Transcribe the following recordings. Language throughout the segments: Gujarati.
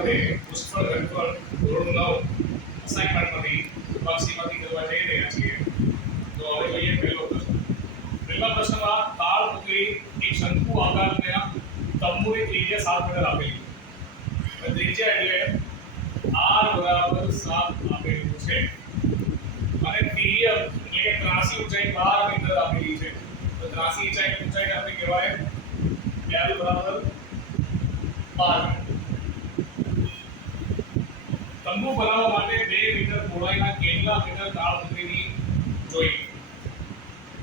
આપણે પુષ્કળ ઘનફળ ધોરણ 9 અસાઇનમેન્ટમાંથી પક્ષીમાંથી કરવા જઈ રહ્યા છીએ. તો હવે જોઈએ પહેલો પ્રશ્ન. પહેલા પ્રશ્નમાં તાળપત્રી એક શંકુ આકારના તંબુની ત્રિજ્યા 7 મીટર આપેલી છે. ત્રિજ્યા એટલે r બરાબર 7 આપેલું છે અને તિર્ય એટલે કે ત્રાસી ઊંચાઈ 12 મીટર આપેલી છે. તો ત્રાસી ઊંચાઈ આપણે કહેવાય l બરાબર 12 તંબુ બનાવવા માટે 2 મીટર પહોળાઈના કેટલા મીટર તાળપત્રીની જોઈએ?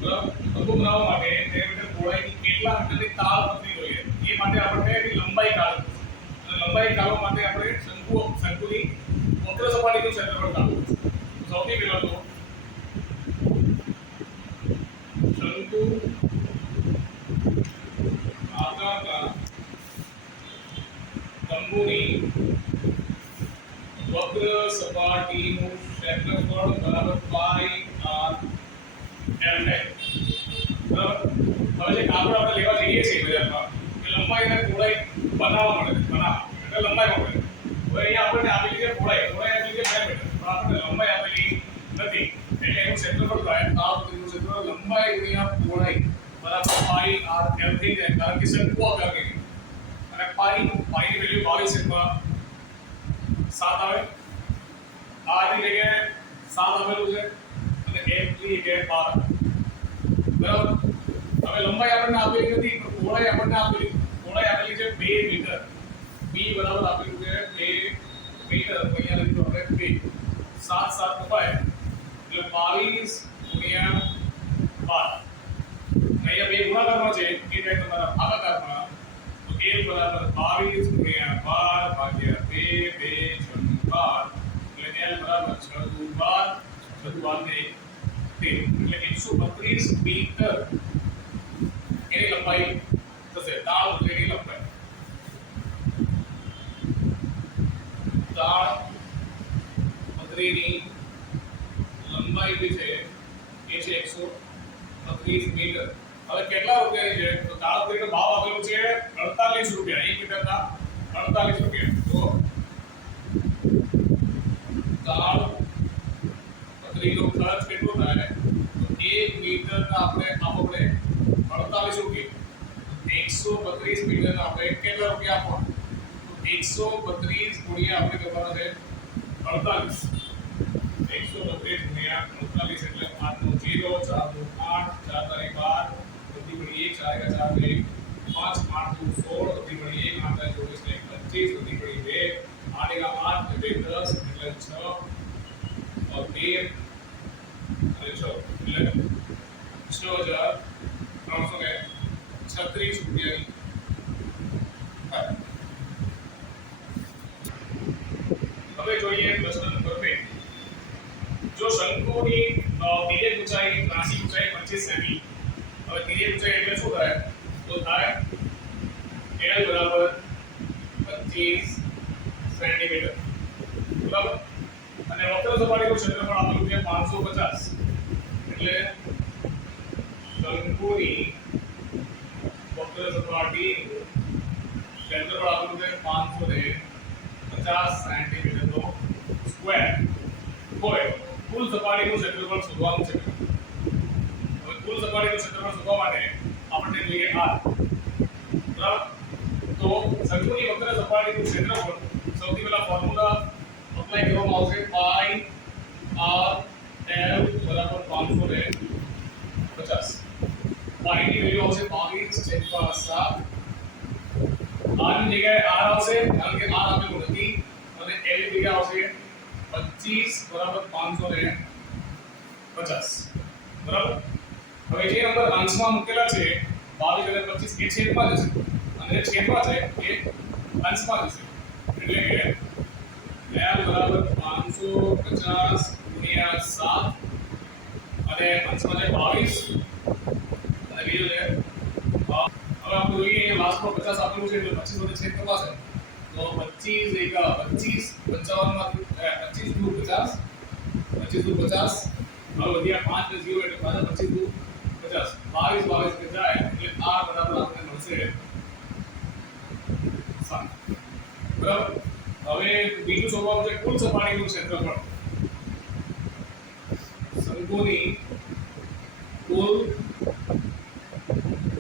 બરાબર, તંબુ બનાવવા માટે 2 મીટર પહોળાઈની કેટલા મીટરની તાળપત્રી જોઈએ એ માટે આપણે લંબાઈ કાઢવી પડશે. અને લંબાઈ કાઢવા માટે આપણે શંકુની વક્ર સપાટીનું ક્ષેત્રફળ કાઢવું પડશે. સૌથી પહેલા તો શંકુ આકારના તંબુની વક્ર સપાટીનું ક્ષેત્રફળ બરાબર પાઈ r l છે. બરાબર, હવે જે કાપડ આપણે લેવા જઈએ છીએ બજારમાં એ લંબાઈ અને પહોળાઈ બનાવવા માટે એટલે લંબાઈ માટે. હવે અહીંયા આપણને આપેલી છે પહોળાઈ આપેલી છે 2 મીટર, પણ આપણને લંબાઈ આપેલી નથી એટલે એનું ક્ષેત્રફળ થાય તાળપત્રીનું ક્ષેત્રફળ લંબાઈ ગુણ્યા પહોળાઈ બરાબર પાઈ r l થઈ જાય, કારણ કે શંકુ આકારની અને પાઈની વેલ્યુ 22 7 આવે. r ની જગ્યાએ 7 આવેલું છે અને l ની જગ્યાએ 12. બરાબર, હવે લંબાઈ આપણને આપેલી નથી પણ પહોળાઈ આપણને આપેલી છે 2 મીટર. b બરાબર આપેલું છે 2 મીટર. અહીંયા લખીશું આપણે 2 7 7 કપાય એટલે 22 ગુણ્યા 12. અહીંયા બે ગુણાકારમાં છે એ થાય તમારા ભાગાકારમાં. તો l બરાબર 22 ગુણ્યા 12 ભાગ્યા 2 2 6 12 એટલે l બરાબર 6 દુ 12 6 દુ 12 એટલે 132 મીટર એની લંબાઈ થશે. તાળપત્રીની લંબાઈ તાળપત્રીની લંબાઈ જે છે એ છે 132 મીટર. હવે કેટલા રૂપિયાની છે? તો તાળપત્રીનો ભાવ આપેલો છે 48 રૂપિયા. 1 મીટરના 48 રૂપિયા. તો તાળપત્રીનો ખર્ચ કેટલો થાય? તો 1 મીટરના આપણે 48 રૂપિયા. 132 મીટરના આપણે કેટલા રૂપિયા આપવા? તો 132 ગુણ્યા આપણે કરવાના છે 48. 132 ગુણ્યા 48 એટલે 5 નો 0 4 નો 8 4 તારી 12 બધી મળી 1 4 4 5 8 નો 16 બધી મળી 1 8 24 25 બધી મળી 2 8 8 એટલે 10 એટલે 6 और 13 અને 6 એટલે 6336 રૂપિયાની. હવે જોઈએ પ્રશ્ન નંબર 2. જો શંકુની તિર્યક ઊંચાઈ ત્રાસી ઊંચાઈ 25 સેમી. હવે તિર્યક ઊંચાઈ એટલે શું થાય? તો થાય l બરાબર 25 સેન્ટીમીટર. બરાબર, અને વક્ર સપાટીનું ક્ષેત્રફળ આપેલું છે 550. એટલે શંકુની વક્ર સપાટીનું ક્ષેત્રફળ આપેલું છે 550 સેન્ટીમીટરનો સ્ક્વેર હોય. કુલ સપાટીનું ક્ષેત્રફળ શોધવાનું છે. હવે કુલ સપાટીનું ક્ષેત્રફળ શોધવા માટે આપણને જોઈએ r. બરાબર, તો શંકુની વક્ર સપાટીનું ક્ષેત્રફળ સૌથી પહેલા ફોર્મ્યુલા અપ્લાય કરવામાં આવશે પાઈ r l બરાબર 550. પાઈ ની વેલ્યુ આવશે 22/7. r ની જગ્યાએ r આવશે કારણ કે r આપેલું નથી અને l ની જગ્યાએ આવશે 25 બરાબર 550. બરાબર, હવે જે નંબર અંશમાં મૂકેલા છે 22 અને 25 એ છેદમાં જશે અને જે છેદમાં છે એ અંશમાં જશે. એટલે કે l બરાબર 550 ગુણ્યા 7 અને અંશમાં છે 22 અને બીજો છે હવે આપણે જોઈએ લાસ્ટમાં 50 આપેલું છે એટલે 25 વડે છેદ કરવાશે. તો 25 એકા 25 55 માંથી 25 દુ 50 25 દુ 50 હવે વધ્યા 5 ને 0 એટલે પાછા 25 દુ 50 22 કે જાય એટલે r બરાબર આપણને મળશે 7. બરાબર, હવે બીજું શોધવાનું છે કુલ સપાટીનું ક્ષેત્રફળ. શંકુની કુલ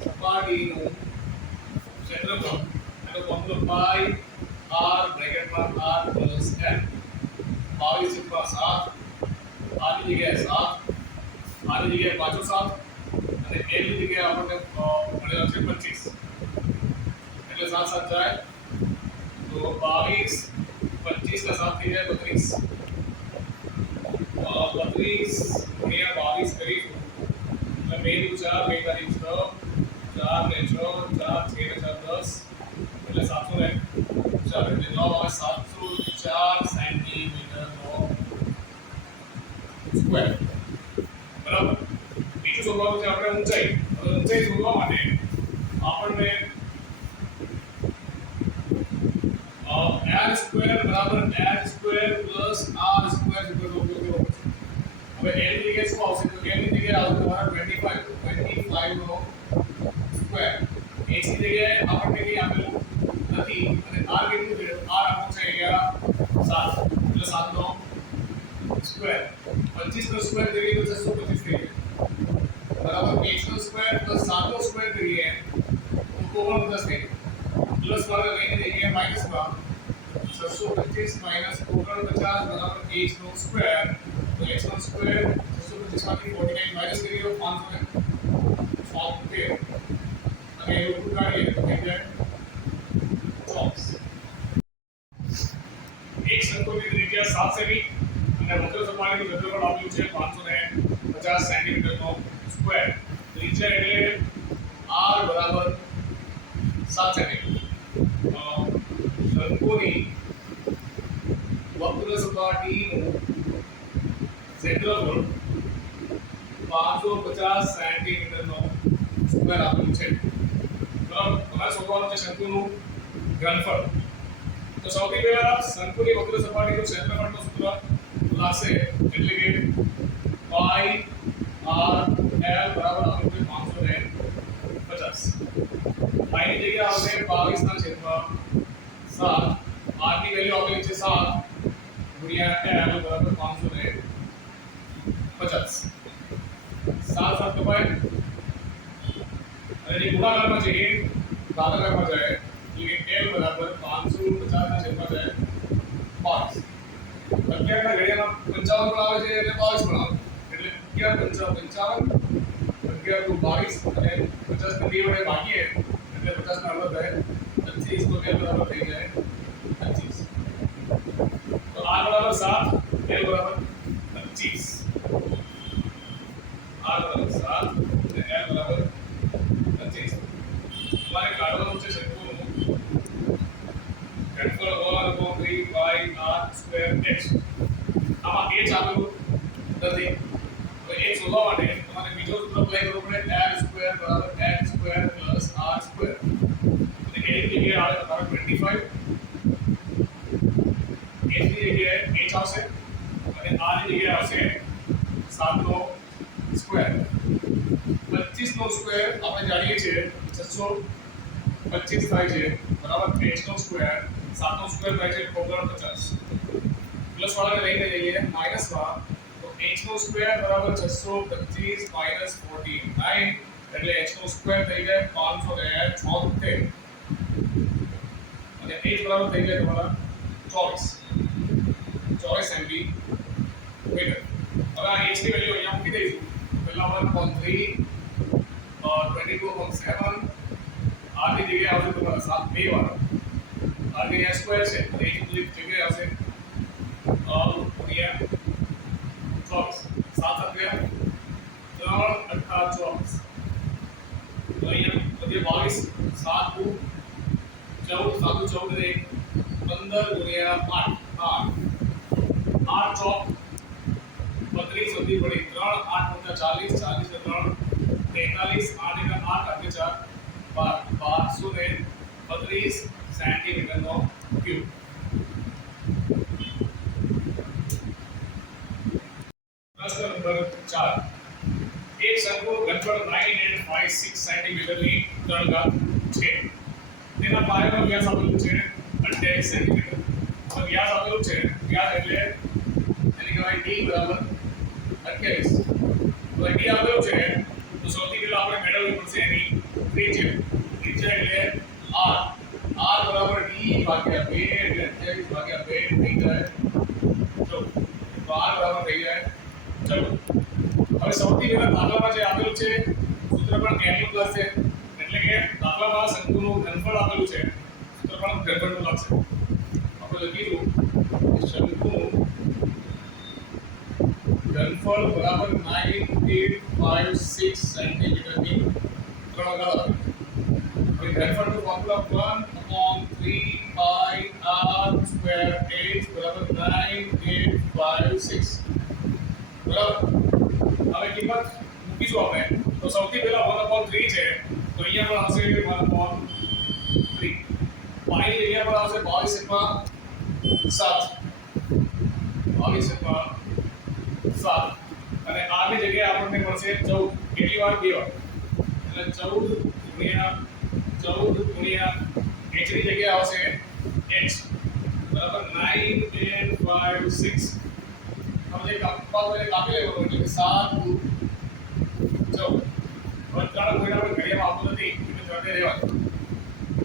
સપાટીનું ક્ષેત્રફળ એનો ફોર્મ્યુલો પાઈ r બ્રેકેટમાં r પ્લસ n 22 × 7 આની જગ્યાએ 7 આની જગ્યાએ પાછો 7 અને n ની જગ્યાએ આપણને મળેલો છે 25 એટલે 7 7 જાય તો 22 25 का 7 થઈ જાય 32 32 ગુણ્યા 22 કરીશું એટલે 2 × 4 2 × 6 4 ને 6 4 6 ને 4 10 એટલે 704 એટલે જવાબ આવે 704 સેન્ટીમીટરનો સ્ક્વેર. બરાબર. બીજું શોધવાનું છે આપણે ઊંચાઈ. હવે ઊંચાઈ શોધવા માટે આપણને r સ્ક્વેર બરાબર r square plus r square સૂત્રનો ઉપયોગ કરવો પડશે. હવે l ની જગ્યાએ શું આવશે તો l ની જગ્યાએ આવશે તમારા 25 નો સ્ક્વેર. h ની જગ્યાએ આપણને કંઈ આપેલું નથી અને r કેટલું છે r આપવું છે અહીંયા 7 એટલે 7 નો સ્ક્વેર 25 નો સ્ક્વેર કરીએ તો 625 થઈ જાય બરાબર. h નો સ્ક્વેર પ્લસ 7 નો સ્ક્વેર કરીએ તો 49 થઈ જાય પ્લસ વાળા લઈને જઈએ માઈનસ માં 625 માઈનસ 49 બરાબર h નો સ્ક્વેર તો h નો સ્ક્વેર 625 માંથી 49 માઈનસ કરીએ તો 573 અને એવું કાઢીએ તો થઈ જાય 24. એક શંકુની ત્રિજ્યા 7 સેમી અને વક્ર સપાટીનું ક્ષેત્રફળ આપ્યું છે 550 સેન્ટીમીટરનો સ્ક્વેર. ત્રિજ્યા એટલે r બરાબર 7 સેમી. શંકુની વક્ર સપાટીનું ક્ષેત્રફળ 550 સેન્ટીમીટરનો સ્ક્વેર આપેલું છે. બરાબર. તમારે શોધવાનું છે શંકુનું ઘનફળ. તો સૌથી પહેલા શંકુની વક્ર સપાટીનું ક્ષેત્રફળનું સૂત્ર લાગશે એટલે કે પાઈ r l બરાબર આપણે 550. પાઈ ની જગ્યાએ આવશે 22 ના છેદમાં 7 r ની વેલ્યુ આપેલી છે 7 ગુણ્યા l બરાબર 550. 7 7 કપાય અને જે ગુણાકારમાં છે એ ભાગાકારમાં જાય એટલે l બરાબર 550 ના છેદમાં જાય 22. અત્યારના ઘડિયાળમાં 55 પણ આવે છે એટલે 22 પણ આવે એટલે 11 55 11 × 22 અને 50 ને 2 વડે ભાગીએ એટલે 50 ના અલગ થાય 25 તો l બરાબર થઈ જાય 25. તો r બરાબર 7 l બરાબર 25 r બરાબર 7 અને l બરાબર 25. તમારે કાઢવાનું છે શંકુનું ઘનફળ 1/3 પાઈ r સ્ક્વેર h. આમાં h આપેલું નથી તો h શોધવા માટે તમારે બીજો સૂત્ર અપ્લાય કરવો પડે l સ્ક્વેર બરાબર h square plus r square. એટલે h ની જગ્યાએ આવે તમારો 25 h ની જગ્યાએ h આવશે અને r ની જગ્યાએ આવશે 7 નો સ્ક્વેર. 25 નો સ્ક્વેર આપણે જાણીએ છીએ 625 થાય છે બરાબર. h નો સ્ક્વેર 7 નો સ્ક્વેર થાય છે 49 પ્લસ વાળાને લઈને જઈએ માઈનસ માં તો h નો સ્ક્વેર બરાબર 625 માઈનસ 49 એટલે h નો સ્ક્વેર થઈ જાય 576 અને h બરાબર થઈ જાય તમારા 24 સેન્ટીમીટર. હવે આ h ની વેલ્યુ અહીંયા મૂકી દઈશું. પહેલા 1.3 22.7 r ની જગ્યાએ આવશે તમારા 7 બે વાર r ની સ્ક્વેર છે તો h ની જગ્યાએ આવશે ગુણ્યા 24 7 ગયા 3 8 24 તો અહીંયા બધે 22 7 14 7 14 ને 15 ગુણ્યા 8 8 ચોક 32 સુધી પડી 3 8 × 40 40 ને 3 43 8 × 8 = 1232 સેન્ટીમીટરનો ક્યુબ. પ્રશ્ન નંબર 4. એક શંકુનું ઘનફળ 9856 સેન્ટીમીટરની 3 ઘાત છે. તેના પાયાનો વ્યાસ આપેલું છે 28 સેન્ટીમીટર. હવે વ્યાસ આપેલું છે, વ્યાસ એટલે એની કહેવાય d બરાબર 28. તો d આપેલું છે તો સૌથી પહેલા આપણે મેળવવું પડશે એની ત્રિજ્યા એટલે r બરાબર d ભાગ્યા 2 એટલે 28 ભાગ્યા 2 થઈ જાય. ચલો તો r બરાબર થઈ જાય. ચલો હવે સૌથી પહેલા દાખલામાં જે આપેલું છે સૂત્ર પણ n પ્લસ છે, એટલે કે દાખલામાં શંકુનું ઘનફળ આપેલું છે, સૂત્ર પણ ઘનફળનું લાગશે. આપણે લખીશું શંકુનું ઘનફળ બરાબર 9856 સેન્ટીમીટર ની 3 ઘાત. હવે ઘનફળનું ફોર્મ્યુલા 1/3 પાઈ r સ્ક્વેર h બરાબર 9856 બરાબર. હવે કિંમત મૂકીશું આપણે. તો સૌથી પહેલા 1/3 છે તો અહીંયા પણ આવશે 1/3. પાઈ ની જગ્યા પર આવશે 22/7 અને r ની જગ્યાએ આપણને મળશે 14. કેટલી વાર? 2 વાર. એટલે 14 ગુણ્યા h ની જગ્યાએ આવશે h બરાબર 9856. હવે કાપી લેવાનું એટલે કે 7 14. હવે 3 ગુણ્યા આપણે ઘડિયામાં આવતું નથી એટલે 3 રહેવાનું.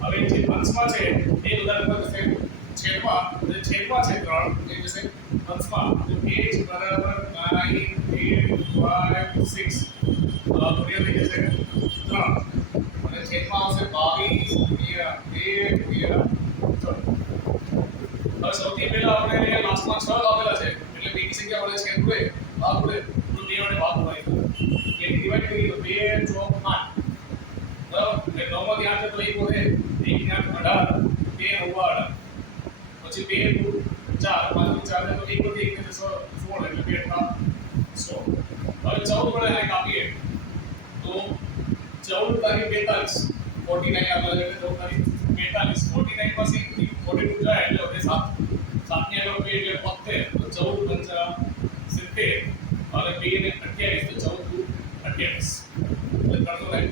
હવે જે અંશમાં છે એ ઉદાહરણ થશે છેદમાં છે 3 એ જશે અંશમાં. તો h બરાબર 9856 ગુણ્યા થઈ જશે 3 અને છેદમાં આવશે 22 ગુણ્યા 2 ગુણ્યા 3. હવે સૌથી પહેલા આપણે અહીંયા લાસ્ટમાં 6 આવેલા છે એટલે 2 ની સંખ્યા વડે છેદ કરે ભાગ વડે તો 2 વડે ભાગ થાય. એ ડિવાઈડ કરી તો 2 ચોક 8 બરાબર. એટલે 9 માંથી 8 તો 1 વધે 1 ની 8 18 2 9 18 પછી 2 4 5 4 તો 1 વધે 1 ને 16 એટલે 2 8 16. હવે 14 વડે આને કાપીએ તો 14 તારીખ 42 49 આપેલા છે એટલે 14 તારીખ 42 49 પછી 42 જાય એટલે વધે 7 7 ની આગળ 2 એટલે 72 તો 14 પંચા 70 અને 2 ને 28 તો 14 28 એટલે 309.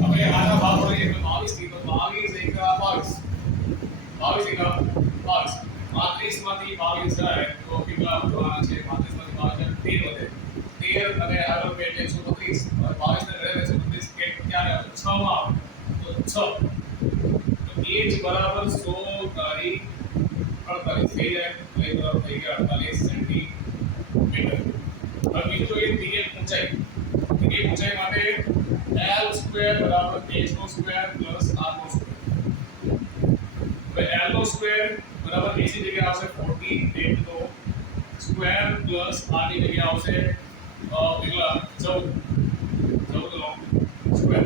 હવે આના ભાગ વડે એટલે 22 થી તો 22 એકા 22 22 એકા 22 35 માંથી 22 જાય તો કેટલા વધવાના છે? 35 માંથી 22 13 વધે 13 અને આગળ 2 એટલે 132. હવે 22 ને ઘરે 132 કે ક્યારે આવે? 6 માં આવે તો 6 તો h બરાબર 100 તારીખ 48 થઈ જાય એટલે બરાબર થઈ ગયા 48 સેન્ટીમીટર. હવે બીજું જોઈએ દિવ્ય ઊંચાઈ. દિવ્ય ઊંચાઈ માટે l સ્ક્વેર બરાબર h નો સ્ક્વેર પ્લસ r નો સ્ક્વેર. હવે l નો સ્ક્વેર બરાબર h ની જગ્યાએ આવશે 48 તો સ્ક્વેર પ્લસ r ની જગ્યાએ આવશે કેટલા 14 નો સ્ક્વેર.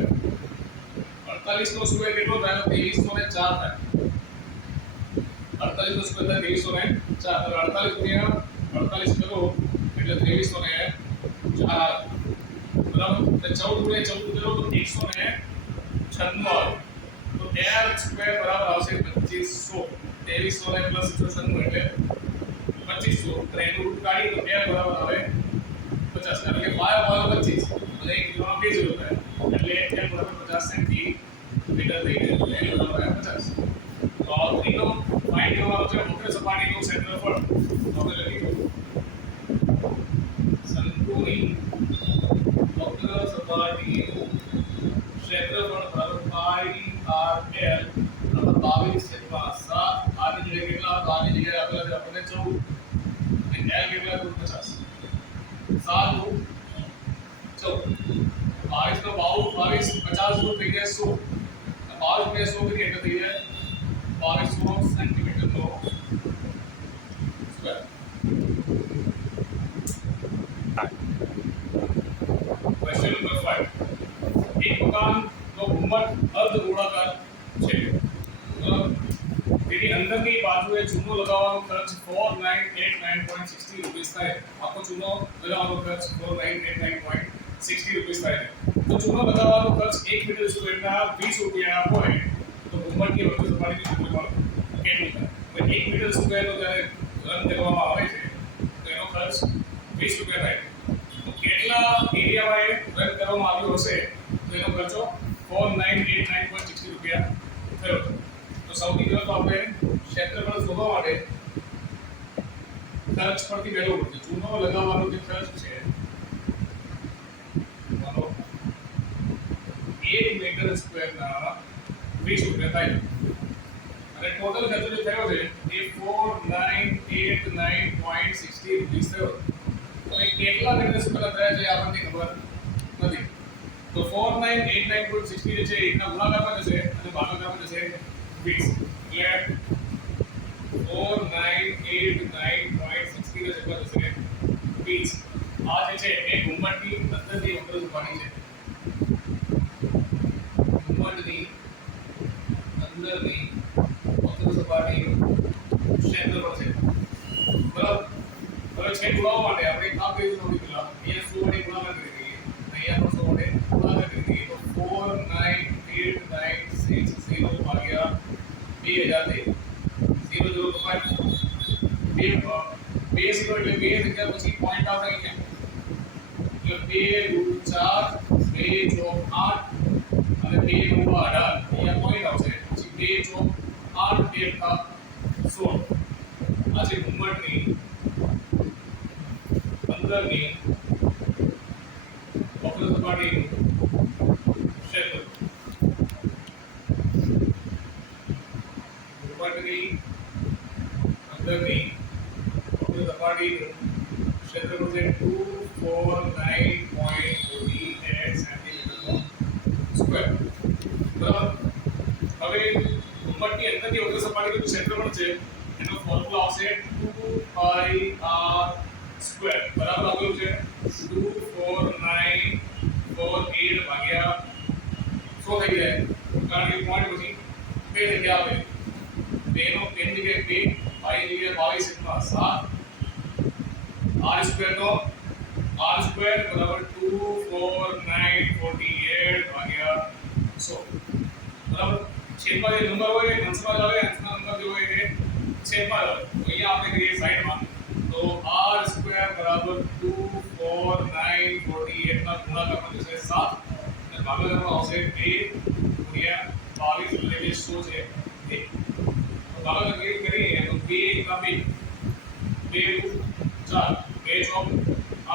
48 નો સ્ક્વેર કેટલો થાય? 2304 થાય. 48 નો સ્ક્વેર થાય 2304. તો 48 ગુણ્યા 48 કરો એટલે 2304 આવે બરાબર. એટલે 14 ગુણ્યા 14 કરો તો 196 આવે. તો l સ્ક્વેર બરાબર આવશે 2500. 2300 ને પ્લસ 196 એટલે 2500. તો એનું રૂટ કાઢી તો l બરાબર આવે 50 કારણ કે 5 બરાબર 25 અને 1 કિલોમાં 2 0 થાય એટલે l બરાબર 50 સેન્ટીમીટર થઈ ગયું. l બરાબર 50. તો ત્રીજો ફાઇન્ડ કરવાનો છે વક્ર સપાટીનું ક્ષેત્રફળ. આપણે લખીશું શંકુની વક્ર સપાટીનું ક્ષેત્રફળ બરાબર પાઈ r l બરાબર 22/7. r ની જગ્યાએ કેટલા? તો r ની જગ્યાએ આપેલા છે આપણને 14 અને l કેટલા? 50. 7 નું 14 22 નો 22 50 નું થઈ જાય 100. 22 ગુણ્યા 100 કરીએ એટલે થઈ જાય 2200 સેન્ટીમીટર નો સ્ક્વેર. Question number 5. એક મકાનનો ઘુમ્મટ અર્ધ ગોળાકાર છે. તેની અંદરની બાજુએ ચૂનો લગાવવાનો ખર્ચ 4989.60 રૂપિયા થાય. આખો ચૂનો લગાવવાનો ખર્ચ 4989.60 રૂપિયા થાય. તો ચૂનો લગાવવાનો ખર્ચ 1 મીટર સ્ક્વેરના 20 રૂપિયા હોય તો ઘુમ્મટની વક્ર સપાટીની કિંમત કેટલી થાય? 1 મીટર સ્ક્વેરનો જ્યારે રન કરવામાં આવે છે તો એનો ખર્ચ 20 રૂપિયા થાય. તો કેટલા એરિયામાં એ રન કરવામાં આવ્યો હશે તો એનો ખર્ચો 4989.60 રૂપિયા થયો. તો સૌથી પહેલા તો આપણે ક્ષેત્રફળ શોધવા માટે ખર્ચ પરથી મેળવવું પડશે. ચૂનો લગાવવાનો જે ખર્ચ છે માનો 1 મીટર સ્ક્વેરના 20 રૂપિયા થાય અને ટોટલ ખર્ચ જે થયો છે એ 4989.60 રૂપીસ થયો. હવે કેટલા મીટર સ્ક્વેર થયા છે આપણને ખબર નથી. તો 4989.60 જે છે એના ગુણાકારમાં જશે અને ભાગાકારમાં જશે 20. એટલે 4989.60 ને જગ્યા જશે 20. આ જે છે એ ઘુમ્મટની અંદરની વક્ર સપાટી છે. ઘુમ્મટની અંદરની વક્ર સપાટીનું ક્ષેત્રફળ છે. બરાબર. હવે છે ગુણાવવા માટે આપણે કામ કરીશું નોંધી પેલા અહીંયા 100 વડે ગુણાકાર કરી દઈએ. અહીંયા પણ 100 વડે ગુણાકાર કરી દઈએ તો 498960 ભાગ્યા 2000 થઈ 0 0 તો 5 બે ઝીરો એટલે બે જગ્યા પછી પોઈન્ટ આવશે અહીંયા એટલે 2 * 4 2 * 8 અને 2 * 9 18 અહીંયા પોઈન્ટ આવશે પછી 2 * 8 2 * 16 આ છે ઘુમ્મટની અંદરની વક્ર સપાટીનું ક્ષેત્રફળ. ઘુમ્મટની અંદરની વક્ર સપાટીનું ક્ષેત્રફળ છે 249.48 સેન્ટીમીટર સ્ક્વેર. બરાબર. હવે ઘુમ્મટની અંદરની વક્ર સપાટીનું ક્ષેત્રફળ છે એનો ફોર્મ્યુલા આવશે 2πr સ્ક્વેર બરાબર આવેલું છે 24948 ભાગ્યા 100 થઈ જાય કારણ કે પોઈન્ટ પછી બે જગ્યા આવે બેનો પેન જગ્યાએ 2 પાઈ જગ્યાએ 22 7 r સ્ક્વેર નો r સ્ક્વેર બરાબર 24948 ભાગ્યા 100 બરાબર. છેદમાં જે નંબર હોય એ અંશમાં જ આવે અંશના નંબર જે હોય એ છેદમાં જ આવે. તો અહીંયા આપણે કરીએ સાઈડમાં તો r સ્ક્વેર બરાબર 24948 ના ગુણાકારમાં જશે 7 અને ભાગાકારમાં આવશે 2 ગુણ્યા 22 એટલે કે 100 છે 2. તો ભાગાકાર કરીએ તો 2 * 2 2 4 2 *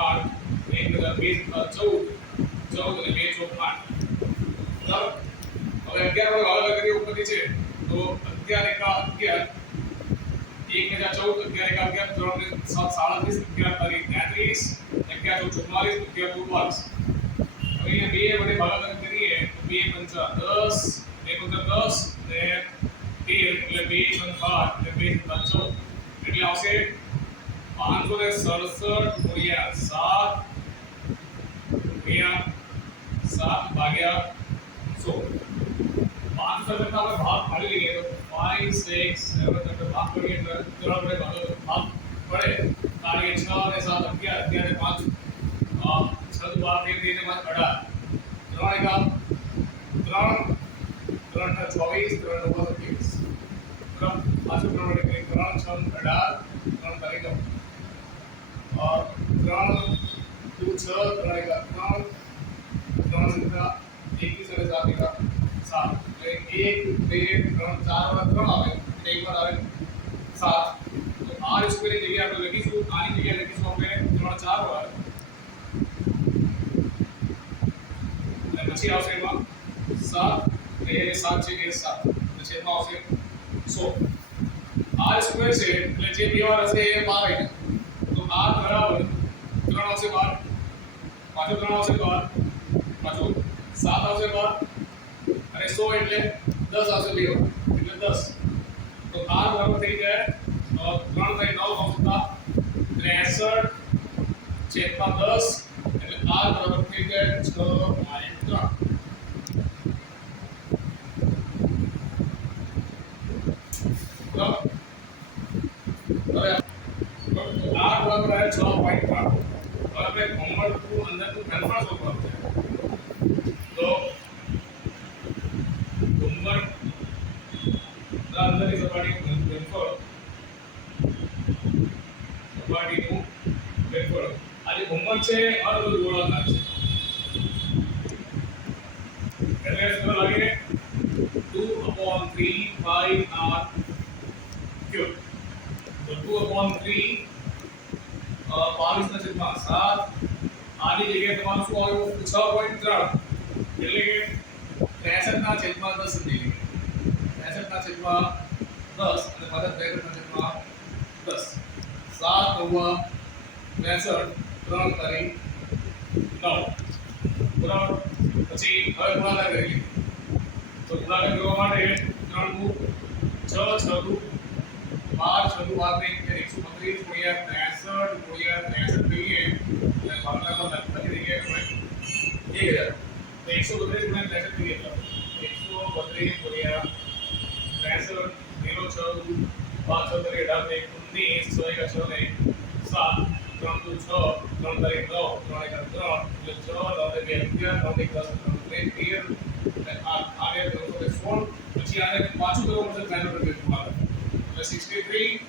8 1 * 2 = 14 14 અને 2 * 8 બરાબર. હવે 11 વડે ભાગાકાર કરીએ ઉપરથી છે તો 11 * 11 1 * 14 11 * 11 3 * 7 37 11 * 33 11 * 44 11 * 22 હવે અહીંયા 2 વડે ભાગાકાર કરીએ તો 2 * 5 10 2 * 10 2 * 13 એટલે 2 * 12 એટલે 2 * 14 એટલે આવશે 567 ગુણ્યા 7 ગુણ્યા 7 ભાગ્યા 100 567 ના આપણે ભાગ પાડી લઈએ તો 5 6 7 એટલે ભાગ કરીએ એટલે 3 વડે ભાગ પડે કારણ કે 6 અને 7 11 11 અને 5 6 12 13 અને 5 18 3 * 24 3 * 9 23 બરાબર. પાછું 3 વડે કરીએ 3 * 6 18 3 તારીખ और 3 2 6 3 * 3 3 * 21 અને 7 * 7 એટલે 1 2 3 4 વાળા 3 આવે એટલે એક વાર આવે 7 તો r સ્ક્વેર ની જગ્યાએ આપણે લખીશું આની જગ્યાએ લખીશું આપણે 3 4 વાર અને પછી આવશે એમાં 7 એ 7 છે કે 7 પછી એમાં આવશે 100 r સ્ક્વેર છે એટલે જે બે વાર હશે એ 12 આવી તો r બરાબર 3 આવશે 12 પાછું 3 આવશે 12 પાછું 7 આવશે 12 અને 100 એટલે 10 આવશે બે વાર એટલે 10 તો r બરાબર થઈ જાય 3 * 9 આવતા 63 છેદમાં 10 એટલે r બરાબર થઈ જાય 6.3 બરાબર. હવે r બરાબર આવે 6.3 હવે આપણે ઘુમ્મટનું અંદરનું ઘનફળ શોધવાનું છે તો ઘુમ્મટ અંદરની સપાટીનું ઘનફળ આ જે ઘુમ્મટ છે અર્ધ ગોળાકાર છે એટલે શું લાગે 2/3 pi r ક્યુબ તો 2/3 22 ના છેદમાં 7 આની જગ્યાએ તમારું શું આવ્યું 6.3 એટલે કે 63 ના છેદમાં 10 મિલી 63 ના છેદમાં 10 અને મારા 63 ના છેદમાં 10 7 9 63 3 તારીખ 9 બરાબર પછી હવે ગુણાકાર કરી તો ગુણાકાર કરવા માટે 3 દુ 6 6 દુ 12 6 દુ 12 ને 135 ગુણ્યા 63 ગુણ્યા 63 કરીએ એટલે ભાગાકારમાં લખી દઈએ આપણે 1000 તો 132 ગુણ્યા 63 કરીએ એટલે 132 ગુણ્યા 63 0 6 દુ 5 6 તારીખ 18 19 6 1 6 ને 7 3 દુ 6 3 તારીખ 9 3 1 3 એટલે 6 9 2 11 3 10 13 અને આને 316 પછી આને પાછું કરવું પડશે ફાઇનલ એટલે 63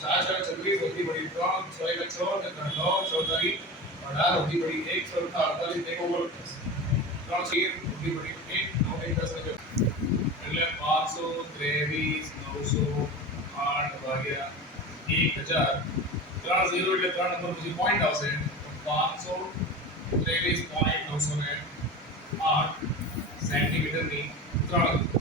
4 4 36 વધી પડી 3 6 1 6 અને 9 6 તારીખ 18 વધી પડી 1 6 48 એક ઓવર 3 6 વધી પડી 1 9 1 10 એટલે 523 908 ભાગ્યા 1000 3 0 એટલે 3 નંબર પછી પોઈન્ટ આવશે 523.908 સેન્ટીમીટર ની 3